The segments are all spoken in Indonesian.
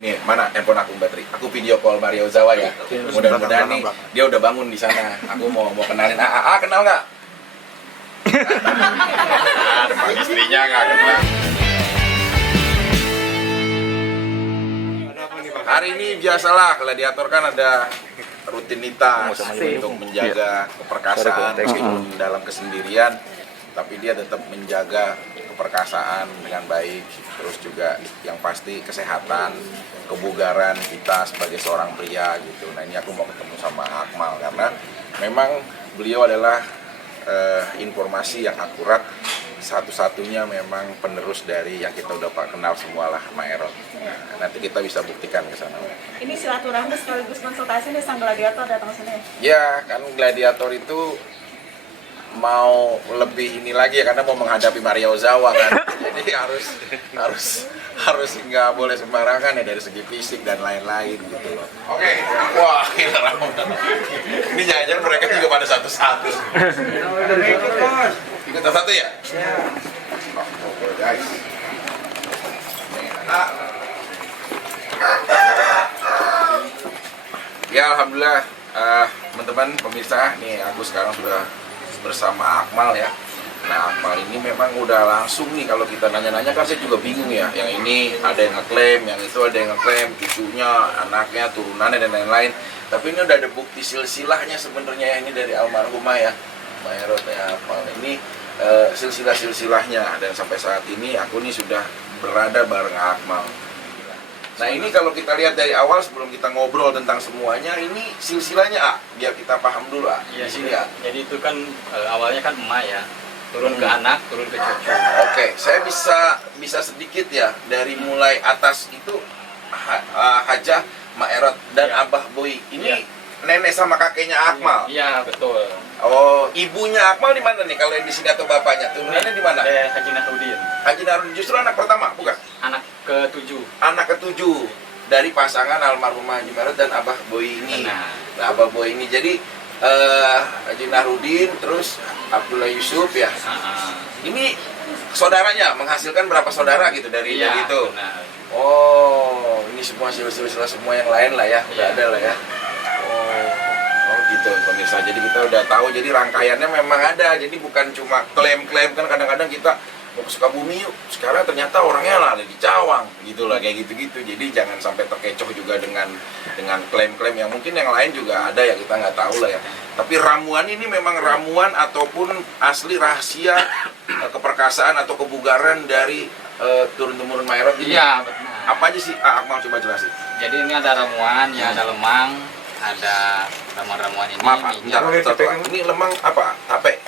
Nih, mana handphone aku baterai? Aku video call Mario Ozawa ya. Mudah-mudahan nih dia udah bangun di sana. Aku mau kenalin. Kenal nggak? Depan istrinya nggak kenal. Hari ini biasalah gladiator kan ada rutinitas untuk menjaga keperkasaan meskipun dalam kesendirian, tapi dia tetap menjaga keperkasaan dengan baik. Terus juga yang pasti kesehatan, kebugaran kita sebagai seorang pria gitu. Nah ini aku mau ketemu sama Akmal karena memang beliau adalah informasi yang akurat, satu-satunya memang penerus dari yang kita udah kenal semualah, Maerot. Nanti kita bisa buktikan ke sana. Ini silaturahmi sekaligus konsultasi nih sang gladiator datang sini. Ya kan gladiator itu mau lebih ini lagi ya karena mau menghadapi Mario Ozawa kan. Jadi harus nggak boleh sembarangan ya dari segi fisik dan lain-lain gitu loh. Oke. Wah, ini jangan-jangan mereka juga pada satu-satu. Ikut satu ya? Iya. Oke, guys. Ya alhamdulillah teman-teman pemirsa, nih aku sekarang sudah bersama Akmal ya. Nah Akmal ini memang udah langsung nih, kalau kita nanya-nanya kan saya juga bingung ya. Yang ini ada yang ngeklaim, yang itu ada yang ngeklaim, cucunya, anaknya, turunannya dan lain-lain. Tapi ini udah ada bukti silsilahnya sebenarnya ya, ini dari almarhumah ya, Maerot ya Akmal. Ini silsilah-silsilahnya dan sampai saat ini aku nih sudah berada bareng Akmal. Nah ini kalau kita lihat dari awal sebelum kita ngobrol tentang semuanya, ini silsilahnya biar kita paham dulu ya, di sini ya. Jadi itu kan awalnya kan emak ya, turun ke anak, turun ke cucu. Oke, saya bisa sedikit ya dari mulai atas itu Hajah Maerot dan ya. Abah Boy. Ini ya. Nenek sama kakeknya Akmal. Iya betul. Oh, ibunya Akmal di mana nih kalau yang di sini atau bapaknya? Turunannya di mana? Haji Nasruddin. Haji Nasruddin justru anak pertama, bukan? Anak ke-7. Anak ke-7 dari pasangan almarhumah Haji Maerot dan Abah Boy ini. Nah, Abah Boy ini jadi Haji Nasruddin, terus Abdullah Yusuf ya. Ini saudaranya menghasilkan berapa saudara gitu dari itu. Benar. Oh, ini semua silsilah semua yang lain lah ya, udah ada lah ya. Oh gitu pemirsa. Jadi kita udah tahu. Jadi rangkaiannya memang ada. Jadi bukan cuma klaim-klaim kan kadang-kadang kita mau ke Sukabumi yuk. Sekarang ternyata orangnya lah ada di Cawang, gitulah kayak gitu-gitu. Jadi jangan sampai terkecoh juga dengan klaim-klaim yang mungkin yang lain juga ada ya, kita nggak tahu lah ya. Tapi ramuan ini memang ramuan ataupun asli rahasia keperkasaan atau kebugaran dari turun-temurun Maerot ini. Iya benar. Apa aja sih? Akmal coba jelasin. Jadi ini ada ramuan, ya ada lemang, ada ramuan-ramuan ini. Maaf, bentar. Ini lemang apa? Tape?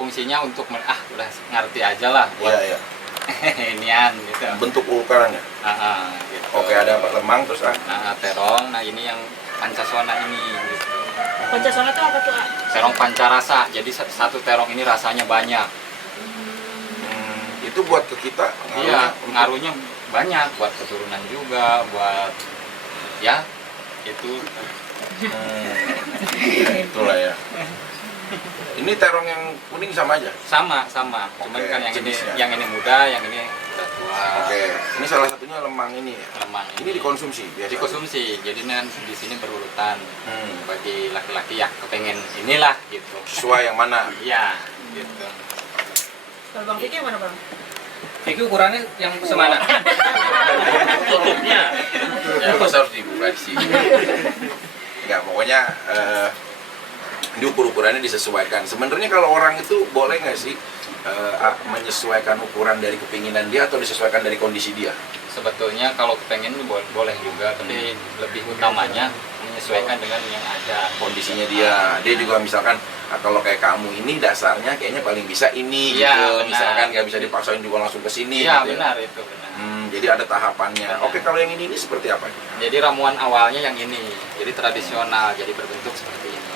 Fungsinya untuk udah ngerti aja lah buat inian gitu. Bentuk ukurannya. Gitu. Oke, ada apa lemang terus terong. Nah ini yang pancasona ini gitu. Pancasona itu apa tuh? Terong pancarasa. Jadi satu terong ini rasanya banyak. Itu buat ke kita? Iya, pengaruhnya banyak buat keturunan juga, buat ya itu. Itulah ya. Ini terong yang kuning sama aja? Sama. Cuman kan yang ini muda, yang ini udah tua. Oke. Ini salah satunya lemang ini ya? Lemang ini dikonsumsi biasa? Dikonsumsi. Jadi di sini berurutan bagi laki-laki ya kepengen inilah gitu. Sesuai yang mana? Iya, gitu. Kalau Bang Kiki mana Bang? Kiki ukurannya yang semana? Tutupnya. Ya, masa harus dibuka di sini? Enggak, pokoknya ini ukur-ukurannya disesuaikan. Sebenarnya kalau orang itu boleh nggak sih menyesuaikan ukuran dari kepinginan dia atau disesuaikan dari kondisi dia? Sebetulnya kalau kepengen boleh juga, tapi lebih utamanya menyesuaikan dengan yang ada kondisinya dia. Dia juga misalkan kalau kayak kamu ini dasarnya kayaknya paling bisa ini ya, gitu. Misalkan nggak bisa dipaksain juga langsung ke sini. Iya gitu benar itu. Benar. Jadi ada tahapannya. Benar. Oke, kalau yang ini seperti apa? Jadi ramuan awalnya yang ini, jadi tradisional, jadi berbentuk seperti ini.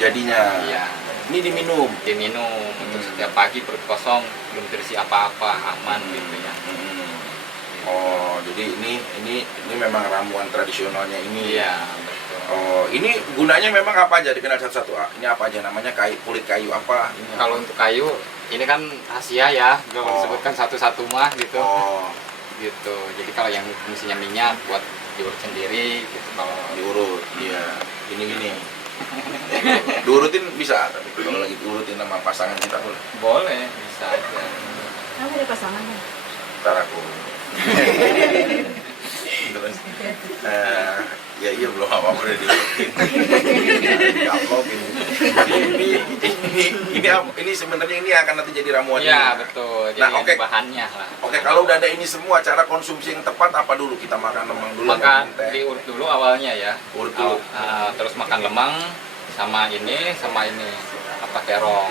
Jadinya. Iya. Ini diminum. Untuk setiap pagi perut kosong, belum terisi apa-apa, aman gitu ya. Oh, jadi ini memang ramuan tradisionalnya ini. Iya, betul. Oh, ini gunanya memang apa aja, dikenal satu-satu? Ini apa aja namanya? Kulit kayu apa? Kalau untuk kayu, ini kan rahasia ya, gak disebutkan satu-satu mah gitu. Oh. gitu. Jadi kalau yang fungsinya minyak buat diurut sendiri gitu. Kalau Diurut, iya. Gini. Diurutin bisa, tapi kalau lagi diurutin sama pasangan kita boleh. boleh bisa aja. Kamu ada pasangan kan? Ntar aku. Terus, ya iya belum apa-apa udah diurutin. Diuploadin. Ini sebenarnya ini akan nanti jadi ramuan. Iya betul. Jadi Nah, yang oke. bahannya lah. Oke, kalau udah ada ini semua, cara konsumsi yang tepat apa dulu? Kita makan lemang dulu. Makan apa teh? diurut dulu awalnya ya. Urut dulu. Terus makan lemang sama ini apa terong.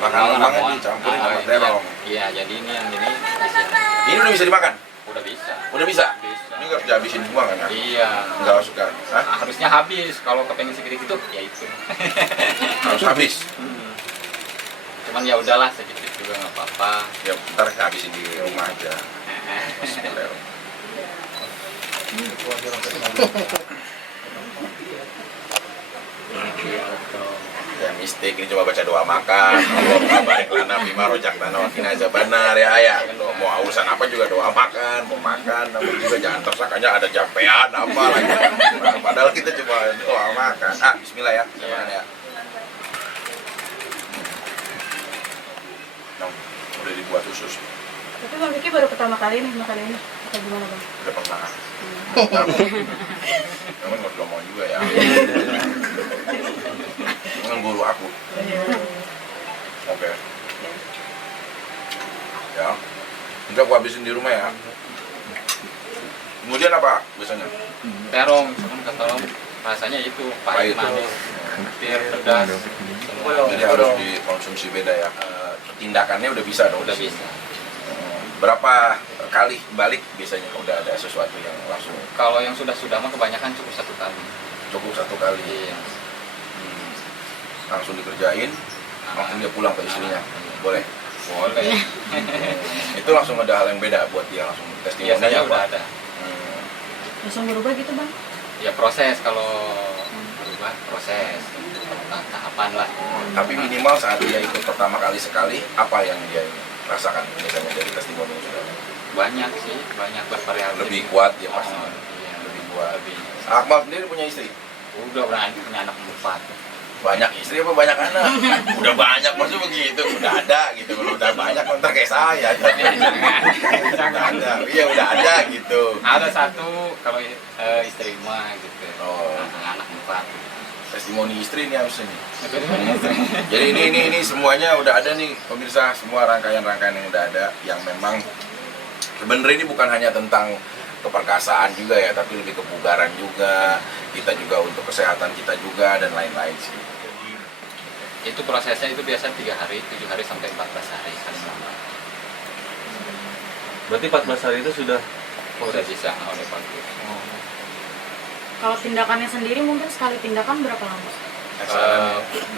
Makan lemangnya dicampurin sama terong. Iya, jadi ini yang ini di sini. Ini udah bisa dimakan? Udah bisa. Udah bisa? Bisa. Ini nggak harus dihabisin semua kan ya? Iya. Nggak suka? Hah? Harusnya habis. Kalau kepengen sedikit itu ya itu. Harus habis? Cuman ya udahlah sedikit juga nggak apa-apa. Ya ntar habisin di rumah aja. Ya mistik, ini cuma baca doa makan. Allah baik lana bima rojak tanah wakina aja benar ya ayah. Mau urusan apa juga doa makan, mau makan, namun juga jangan tersangkanya ada jampean apa lagi. Padahal kita cuma doa makan. Bismillah ya, silakan ya. Udah dibuat khusus. Tapi Bang Vicky baru pertama kali nih makan ini. Atau gimana Bang? Udah pernah. Namun nggak ngomong juga ya. Dengan guru aku. Oke. Ya. Nanti aku habisin di rumah ya. Kemudian apa biasanya? Terong, cuman terong rasanya itu pahit Pahit. manis, pir, pedas. Jadi harus dikonsumsi beda ya. Tindakannya udah bisa dong. Udah bisa. Berapa kali balik biasanya udah ada sesuatu yang langsung Kalau yang sudah mah kebanyakan cukup 1 kali. cukup 1 kali. Iya. Langsung dikerjain, langsung dia pulang ke istrinya. Boleh. Boleh. Itu langsung ada hal yang beda buat dia langsung testimoni. Biasanya apa? udah ada. Langsung berubah gitu Bang? Ya proses kalau berubah proses tahapan lah. Tapi minimal saat dia ikut pertama kali sekali, apa yang dia rasakan misalnya dari testimoni yang sudah Banyak sih, banyak bervariasi. lebih kuat dia pasti. Iya, Lebih kuat. lebih. Akmal sendiri punya istri? Udah punya anak 4. Banyak istri apa banyak anak? Udah banyak maksudnya begitu, udah ada gitu. Kalau udah banyak ntar kayak saya. Udah ada, iya udah ada gitu. Ada 1 kalau istri mah gitu. Oh. Anak 4. Testimoni istri ini harus ini. Jadi ini semuanya udah ada nih pemirsa, semua rangkaian-rangkaian yang udah ada yang memang sebenarnya ini bukan hanya tentang keperkasaan juga ya, tapi lebih kebugaran juga, kita juga untuk kesehatan kita juga dan lain-lain sih. Itu prosesnya itu biasa 3 hari, 7 hari sampai 14 hari paling lama. Berarti 14 hari itu sudah Udah bisa, udah bagus. Kalau tindakannya sendiri mungkin sekali tindakan berapa lama?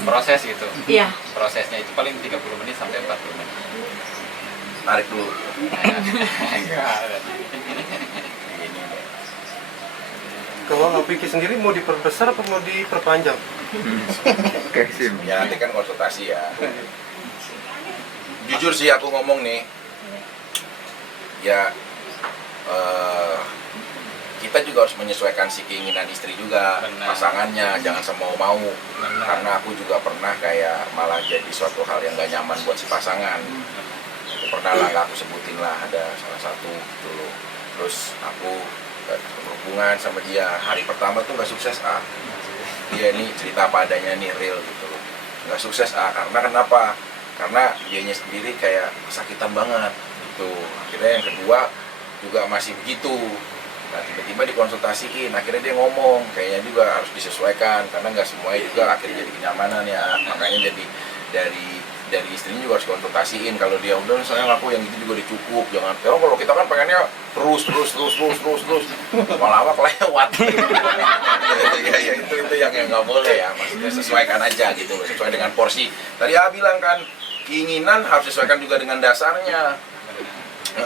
Proses gitu. Iya. Prosesnya itu paling 30 menit sampai 40 menit. Tarik dulu. Enggak ada. Ini deh. kalau nggak pikir sendiri mau diperbesar apa mau diperpanjang? Ya nanti kan konsultasi ya. Jujur sih aku ngomong nih, ya kita juga harus menyesuaikan si keinginan istri juga, Benar. pasangannya, jangan semau-mau. Benar. Karena aku juga pernah kayak malah jadi suatu hal yang gak nyaman buat si pasangan. Aku pernah lah, aku sebutin lah, ada salah satu gitu loh. Terus aku berhubungan sama dia, hari pertama tuh gak sukses dia ini cerita apa adanya nih, real gitu loh. Gak sukses karena kenapa? Karena dianya sendiri kayak kesakitan banget gitu. Akhirnya yang kedua juga masih begitu. Nah tiba-tiba dikonsultasiin, akhirnya dia ngomong kayaknya juga harus disesuaikan karena nggak semuanya juga akhirnya jadi kenyamanan ya. Makanya jadi dari istrinya juga harus konsultasiin kalau dia udah misalnya ngaku yang itu juga dicukup, jangan kalau kita kan pengennya terus malah kelewat. Ya itu yang nggak boleh ya, maksudnya sesuaikan aja gitu, sesuai dengan porsi. Tadi bilang kan keinginan harus sesuaikan juga dengan dasarnya.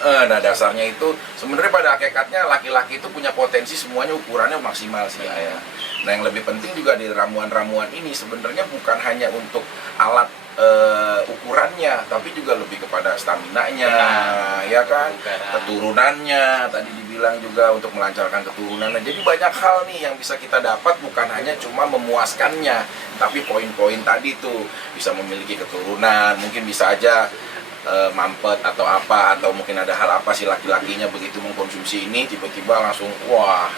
Nah dasarnya itu sebenarnya pada hakikatnya laki-laki itu punya potensi semuanya ukurannya maksimal sih ya. Nah yang lebih penting juga di ramuan-ramuan ini sebenarnya bukan hanya untuk alat ukurannya, tapi juga lebih kepada staminanya, Benar. ya kan, Kebugaran. keturunannya. Tadi dibilang juga untuk melancarkan keturunannya. Jadi banyak hal nih yang bisa kita dapat, bukan hanya cuma memuaskannya, tapi poin-poin tadi tuh bisa memiliki keturunan, mungkin bisa aja mampet atau apa, atau mungkin ada hal apa si laki-lakinya begitu mengkonsumsi ini tiba-tiba langsung wah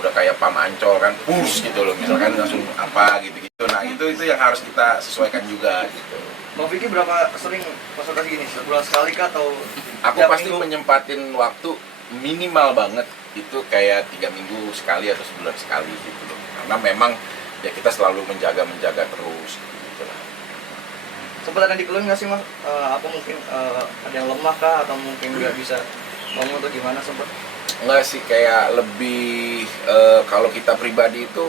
udah kayak pam ancol kan, push gitu loh, misalkan langsung apa gitu-gitu. Nah itu yang harus kita sesuaikan juga gitu. Bang Vicky berapa sering konsultasi gini? Sebulan sekali kah atau Aku tiap pasti minggu? menyempatin waktu minimal banget itu kayak 3 minggu sekali atau sebulan sekali gitu loh. Karena memang ya kita selalu menjaga terus gitu lah. Sempat ada dikeluhin nggak sih mas? Apa mungkin ada yang lemah kah atau mungkin nggak bisa bangun atau gimana sempat? Enggak sih, kayak lebih kalau kita pribadi itu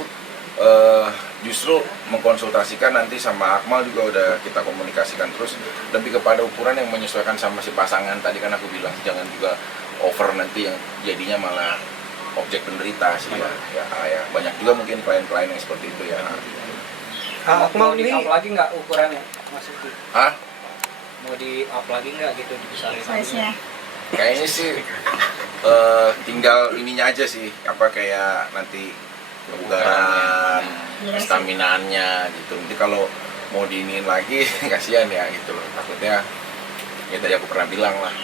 justru mengkonsultasikan nanti sama Akmal juga udah kita komunikasikan terus, lebih kepada ukuran yang menyesuaikan sama si pasangan. Tadi kan aku bilang jangan juga over nanti yang jadinya malah objek penderita sih ya. Ya banyak juga mungkin klien-klien yang seperti itu ya. Akmal Mau di ini up lagi nggak ukurannya Mas Vicky? Hah? Mau di up lagi nggak gitu dibesarin Size-nya. Kayaknya sih tinggal ininya aja sih, apa kayak nanti kebugaran, staminanya gitu. Nanti kalau mau diinin lagi kasihan ya gitu loh. Takutnya ya tadi aku pernah bilang lah,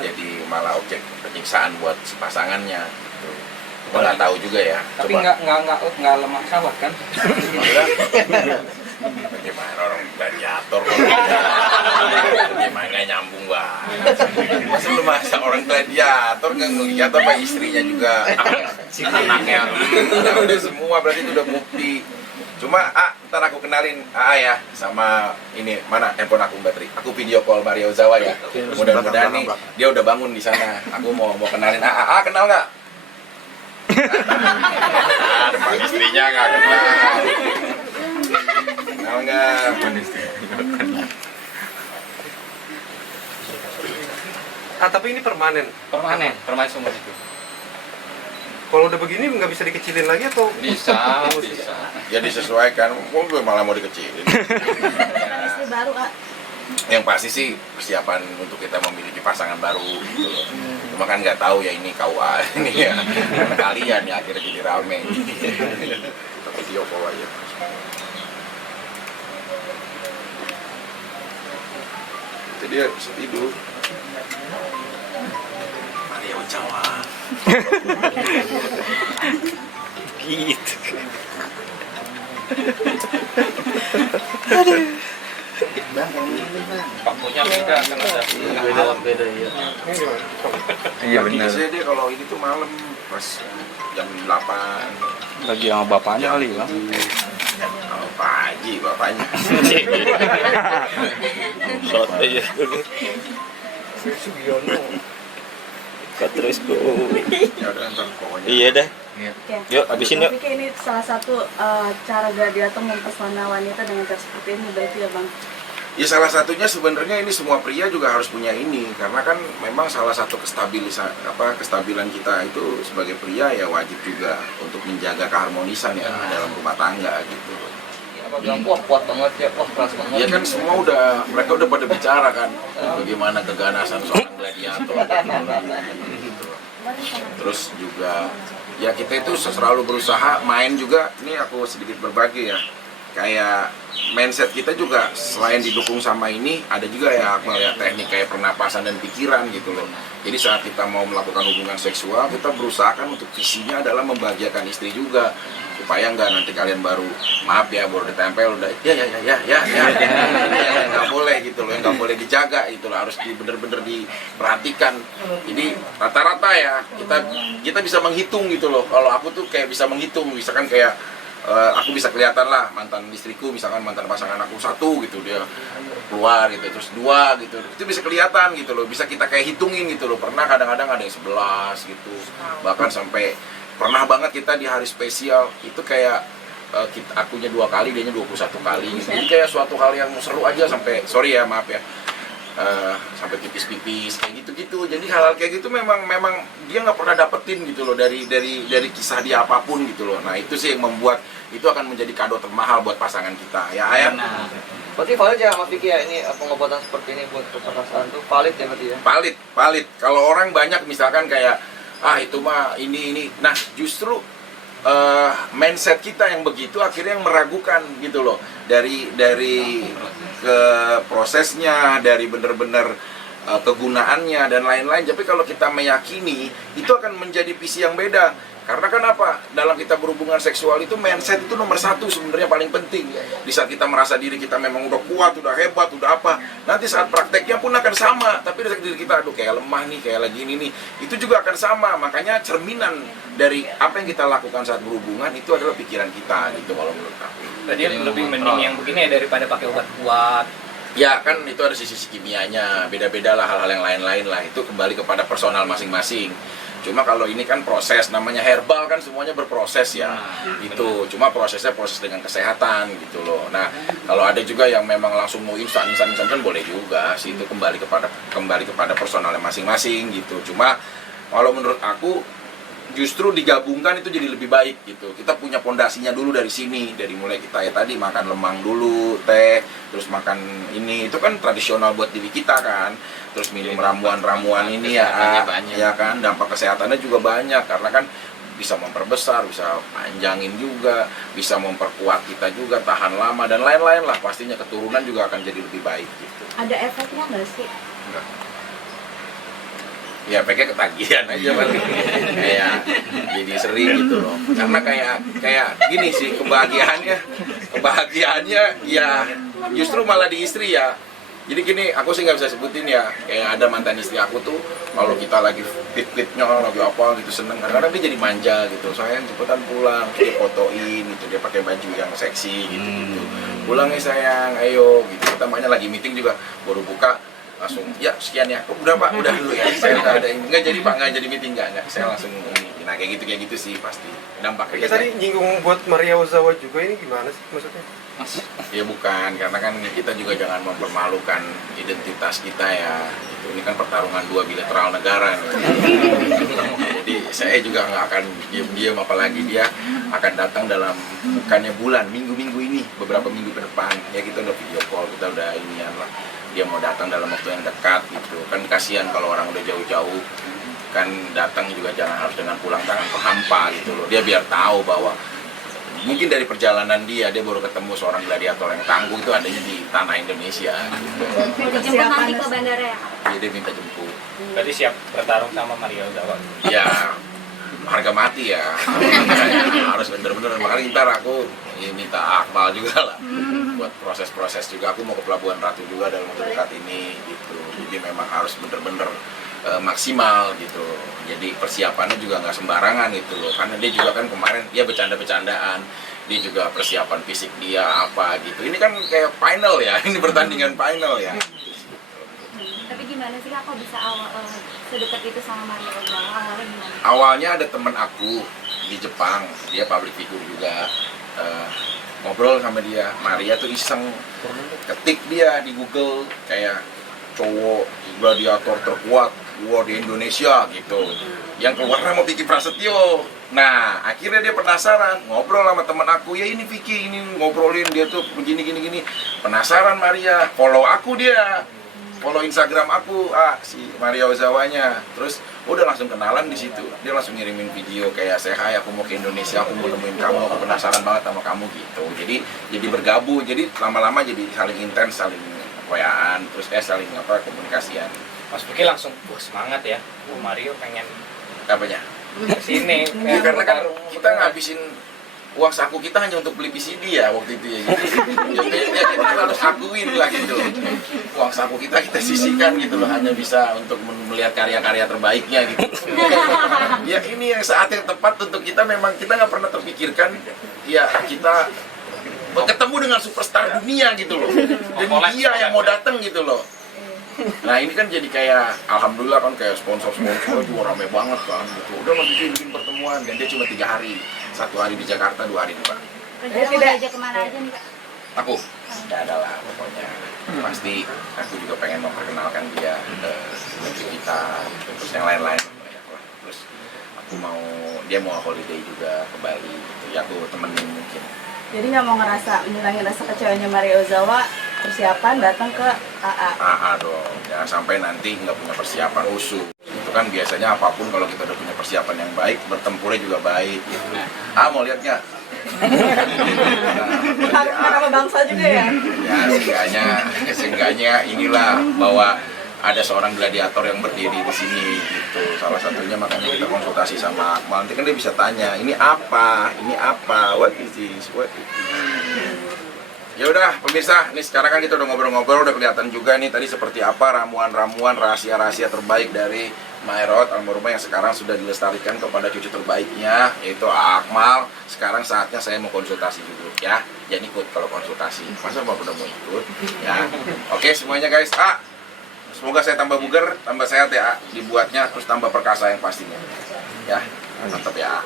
jadi malah objek penyiksaan buat si pasangannya gitu. Kita nggak tahu juga ya. Tapi nggak lemah syahwat kan? Maksudnya, bagaimana orang gladiator gimana nggak nyambung banget. Masa lu masa orang gladiator nggak ngeliat apa istrinya juga anaknya udah semua, berarti itu udah bukti. Cuma ntar aku kenalin ya sama ini, mana handphone aku bateri, aku video call Mario Ozawa ya, mudah-mudahan nih dia udah bangun di sana. Aku mau kenalin kenal nggak? Depan istrinya nggak kenal. Kenal nggak? Depan istrinya. tapi ini permanen. permanen seumur hidup. Kalau udah begini nggak bisa dikecilin lagi atau? Bisa. Ya disesuaikan, gue malah mau dikecilin. Istri baru, Kak. Yang pasti sih persiapan untuk kita memiliki pasangan baru gitu loh. Cuma kan nggak tahu ya ini KUA ini ya, karena kalian ya akhirnya jadi rame. Tapi video call aja. Jadi dia bisa tidur. Mario Jawa. Gitu. Waktunya beda kan ada. Iya benar. Biasanya dia kalau ini tuh malam pas jam 8. Lagi sama bapaknya kali bang. Sama Pak Haji bapaknya. Shot aja dulu. Kau terus bu. Ya udah ntar pokoknya. Iya dah. Oke. Yuk habisin yuk. Tapi ini salah satu cara gladiator mempesona wanita dengan cara seperti ini, berarti ya Bang? Ya salah satunya sebenarnya ini semua pria juga harus punya ini, karena kan memang salah satu kestabilan kita itu sebagai pria ya wajib juga untuk menjaga keharmonisan ya dalam rumah tangga gitu. Apa bilang wah kuat banget ya, wah keras banget. Ya kan semua mereka udah pada bicara kan bagaimana keganasan seorang gladiator. Gitu. Terus juga ya kita itu selalu berusaha main juga. Ini aku sedikit berbagi ya. Kayak mindset kita juga selain didukung sama ini, ada juga ya melihat teknik kayak pernapasan dan pikiran gitu loh. Jadi saat kita mau melakukan hubungan seksual, kita berusaha kan untuk visinya adalah membahagiakan istri juga, supaya nggak nanti kalian baru maaf ya baru ditempel udah ya nggak boleh gitu loh, nggak boleh dijaga itu loh, harus bener-bener diperhatikan. Jadi rata-rata ya kita bisa menghitung gitu loh. Kalau aku tuh kayak bisa menghitung, misalkan kayak aku bisa kelihatan lah mantan istriku, misalkan mantan pasangan aku 1 gitu, dia keluar gitu, terus 2 gitu, itu bisa kelihatan gitu loh, bisa kita kayak hitungin gitu loh. Pernah kadang-kadang ada yang 11 gitu, bahkan sampai pernah banget kita di hari spesial itu kayak akunya 2 kali, dianya 21 kali gitu. Jadi kayak suatu hal yang seru aja sampai maaf ya sampai pipis-pipis kayak gitu-gitu. Jadi hal-hal kayak gitu memang dia nggak pernah dapetin gitu loh dari kisah dia apapun gitu loh. Nah itu sih yang membuat itu akan menjadi kado termahal buat pasangan kita ya ayah. Nah, Berarti valid ya Mas Vicky ya, ini pengobatan seperti ini buat perasaan tuh valid ya berarti ya? Valid. Kalau orang banyak misalkan kayak itu mah ini. Nah, justru mindset kita yang begitu akhirnya yang meragukan gitu loh. Dari ke prosesnya, dari bener-bener kegunaannya dan lain-lain. Tapi kalau kita meyakini itu akan menjadi visi yang beda. Karena kan apa? Dalam kita berhubungan seksual itu mindset itu nomor satu sebenarnya paling penting. Di saat kita merasa diri kita memang udah kuat, udah hebat, udah apa, nanti saat prakteknya pun akan sama. Tapi di saat diri kita, aduh kayak lemah nih, kayak lagi ini nih, itu juga akan sama. Makanya cerminan dari apa yang kita lakukan saat berhubungan itu adalah pikiran kita gitu kalau menurut aku. Jadi lebih mending yang begini ya daripada pakai obat kuat. Ya kan itu ada sisi kimianya, beda-beda lah hal-hal yang lain-lain lah. Itu kembali kepada personal masing-masing. Cuma kalau ini kan proses, namanya herbal kan semuanya berproses ya, gitu. Cuma prosesnya proses dengan kesehatan gitu loh. Nah kalau ada juga yang memang langsung mau instan kan boleh juga sih, itu kembali kepada personalnya masing-masing gitu. Cuma kalau menurut aku justru digabungkan itu jadi lebih baik gitu. Kita punya pondasinya dulu dari sini, dari mulai kita ya tadi makan lemang dulu, teh, terus makan ini, itu kan tradisional buat diri kita kan. Terus minum ramuan-ramuan ini ya, ya kan, dampak kesehatannya juga banyak karena kan bisa memperbesar, bisa panjangin juga, bisa memperkuat kita juga, tahan lama dan lain-lain lah. Pastinya keturunan juga akan jadi lebih baik gitu. Ada efeknya nggak sih? Enggak. Ya efeknya ketagihan aja kan. Kayak jadi sering gitu loh. Karena kayak gini sih kebahagiaannya ya justru malah di istri ya. Jadi gini, aku sih nggak bisa sebutin ya. Kayak ada mantan istri aku tuh, kalau kita lagi fit-fitnya, lagi apa gitu seneng. Kadang-kadang dia jadi manja gitu. Sayang cepetan pulang, dia fotoin gitu, dia pakai baju yang seksi gitu. Pulang nih sayang, ayo gitu. Kita makanya lagi meeting juga, baru buka langsung ya sekian ya. Oh, udah Pak, udah dulu ya. Saya udah ada ini. Nggak jadi Pak, nggak jadi meeting nggak. Saya langsung ini. Nah kayak gitu sih pasti dampaknya. Tadi nyinggung buat Maria Ozawa juga, ini gimana sih maksudnya? Ya bukan, karena kan kita juga jangan mempermalukan identitas kita ya. Ini kan pertarungan dua bilateral negara nih. Jadi saya juga nggak akan diam-diam, apalagi dia akan datang dalam bukannya bulan, minggu-minggu ini, beberapa minggu ke depan. Ya kita udah video call, kita udah inian lah. Dia mau datang dalam waktu yang dekat gitu. Kan kasihan kalau orang udah jauh-jauh kan datang juga jangan harus dengan pulang tangan hampa gitu loh. Dia biar tahu bahwa mungkin dari perjalanan dia baru ketemu seorang gladiator yang tangguh itu adanya di tanah Indonesia gitu. Jemput nanti ke bandara ya? Jadi dia minta jemput. Berarti siap bertarung sama Maria Ozawa. Ya harga mati ya. Harus bener-bener. Makanya ntar aku minta Akmal juga lah buat proses-proses juga. Aku mau ke Pelabuhan Ratu juga dalam waktu dekat ini gitu. Jadi memang harus bener-bener maksimal gitu. Jadi persiapannya juga nggak sembarangan gitu loh. Karena dia juga kan kemarin dia bercanda-bercandaan. Dia juga persiapan fisik dia apa gitu. Ini kan kayak final ya. Ini pertandingan final ya. Tapi gimana sih Kak, kok bisa sedekat itu sama Maria Ozawa? Awalnya gimana? Awalnya ada temen aku di Jepang. Dia public figure juga. Ngobrol sama dia. Maria tuh iseng ketik dia di Google kayak cowok gladiator terkuat di Indonesia gitu. Yang keluar nama Vicky Prasetyo. Nah, akhirnya dia penasaran, ngobrol sama teman aku, ya ini Vicky, ini ngobrolin dia tuh begini gini. Penasaran Maria, follow aku dia. Follow Instagram aku, si Maria Ozawanya. Terus udah langsung kenalan di situ. Dia langsung ngirimin video kayak saya, "Hai, aku mau ke Indonesia, aku mau nemuin kamu, aku penasaran banget sama kamu" gitu. Jadi bergabung, jadi lama-lama jadi saling intens, saling WA-an, terus saling komunikasian. Mas Vicky langsung semangat ya. Mario pengen Apanya? kesini. Ya, karena kan kita ngabisin uang saku kita hanya untuk beli PCD ya waktu itu ya. Ya kita harus akuin lah gitu. Uang saku kita sisihkan gitu loh, hanya bisa untuk melihat karya-karya terbaiknya gitu. Ya ini yang saat yang tepat untuk kita, memang kita nggak pernah terpikirkan ya kita ketemu dengan superstar dunia gitu loh. Dan dia yang mau datang gitu loh. Nah ini kan jadi kayak alhamdulillah kan kayak sponsor juga rame banget kan gitu. Udah Mas Vicky bikin pertemuan dan dia cuma 3 hari. 1 hari di Jakarta, 2 hari di Pak. Rencana mau diajak kemana aja nih Kak? Aku tidak ada lah pokoknya. Pasti aku juga pengen memperkenalkan dia ke negeri kita, terus yang lain-lain. Terus dia mau holiday juga ke Bali gitu. Ya aku temenin mungkin. Jadi nggak mau ngilangin rasa kecewanya Mario Ozawa, persiapan datang ke AA. Dong, jangan sampai nanti nggak punya persiapan usuh. Itu kan biasanya apapun kalau kita udah punya persiapan yang baik, bertempurnya juga baik gitu. Mau lihat nggak? Kenapa bangsa juga ya? Ya seenggaknya inilah bahwa ada seorang gladiator yang berdiri di sini gitu. Salah satunya makanya kita konsultasi sama Akmal. Nanti kan dia bisa tanya, ini apa, what is this, what is this. Ya udah pemirsa, nih sekarang kan kita udah ngobrol-ngobrol, udah kelihatan juga nih tadi seperti apa ramuan-ramuan rahasia-rahasia terbaik dari Maerot almarhumah yang sekarang sudah dilestarikan kepada cucu terbaiknya, yaitu Akmal. Sekarang saatnya saya mau konsultasi dulu ya. Jangan ikut kalau konsultasi. Masa udah mau ikut? Ya. Oke semuanya guys. Semoga saya tambah bugar, tambah sehat ya dibuatnya, terus tambah perkasa yang pastinya. Ya, mantap ya.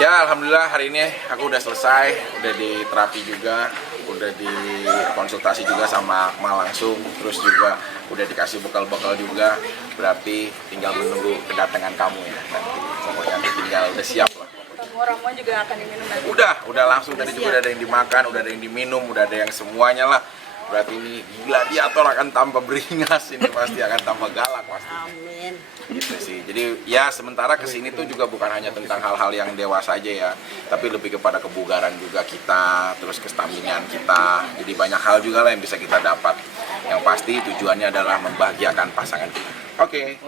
Ya, alhamdulillah hari ini aku udah selesai, udah diterapi juga, udah dikonsultasi juga sama Akmal langsung, terus juga udah dikasih bekal-bekal juga. Berarti tinggal menunggu kedatangan kamu ya nanti. Pokoknya tinggal udah siap lah. Ramuan juga akan diminum nanti. Udah langsung tadi juga udah ada yang dimakan, udah ada yang diminum, udah ada yang semuanya lah. Berarti ini gladiator akan tambah beringas, ini pasti akan tambah galak pasti. Amin. Gitu sih. Jadi ya sementara kesini tuh juga bukan hanya tentang hal-hal yang dewasa aja ya, tapi lebih kepada kebugaran juga kita, terus kestaminaan kita. Jadi banyak hal juga lah yang bisa kita dapat. Yang pasti tujuannya adalah membahagiakan pasangan kita. Oke.